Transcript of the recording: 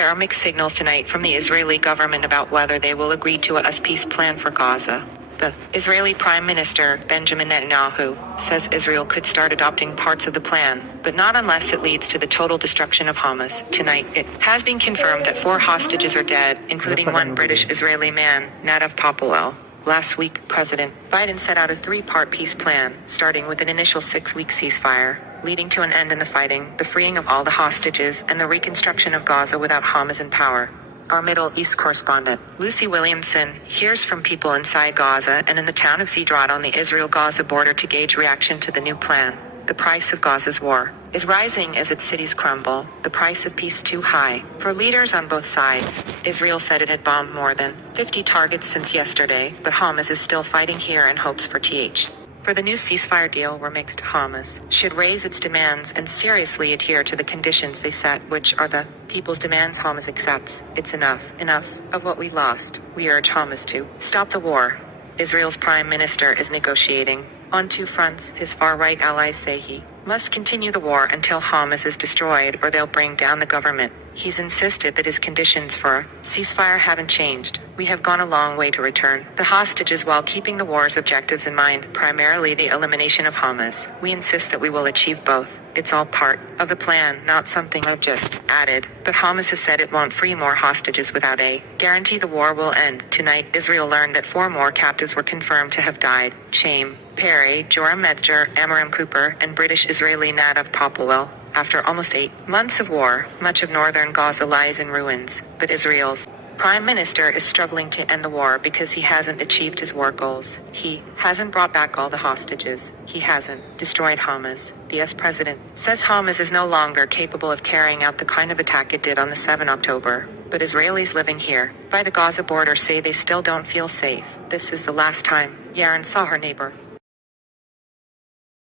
There are mixed signals tonight from the Israeli government about whether they will agree to a peace plan for Gaza. The Israeli Prime Minister Benjamin Netanyahu says Israel could start adopting parts of the plan, but not unless it leads to the total destruction of Hamas. Tonight, it has been confirmed that 4 hostages are dead, including one British-Israeli man, Nadav Popplewell. Last week, President Biden set out a 3-part peace plan, starting with an initial 6-week ceasefire, leading to an end in the fighting, the freeing of all the hostages, and the reconstruction of Gaza without Hamas in power. Our Middle East correspondent, Lucy Williamson, hears from people inside Gaza and in the town of Sderot on the Israel-Gaza border to gauge reaction to the new plan. The price of Gaza's war is rising as its cities crumble, the price of peace too high. For leaders on both sides, Israel said it had bombed more than 50 targets since yesterday, but Hamas is still fighting here and hopes for For the new ceasefire deal were mixed. Hamas should raise its demands and seriously adhere to the conditions they set, which are the people's demands Hamas accepts. It's enough of what we lost. We urge Hamas to stop the war. Israel's prime minister is negotiating on 2 fronts. His far-right allies say he must continue the war until Hamas is destroyed or they'll bring down the government. He's insisted that his conditions for a ceasefire haven't changed. We have gone a long way to return the hostages while keeping the war's objectives in mind, primarily the elimination of Hamas. We insist that we will achieve both. It's all part of the plan, not something I've just added. But Hamas has said it won't free more hostages without a guarantee the war will end. Tonight, Israel learned that 4 more captives were confirmed to have died. Chaim Perry, Joram Metzger, Amram Cooper, and British-Israeli Nadav Popplewell. After almost 8 months of war, much of northern Gaza lies in ruins, but Israel's Prime Minister is struggling to end the war because he hasn't achieved his war goals. He hasn't brought back all the hostages. He hasn't destroyed Hamas. The US President says Hamas is no longer capable of carrying out the kind of attack it did on the 7th October. But Israelis living here by the Gaza border say they still don't feel safe. This is the last time Yaron saw her neighbor.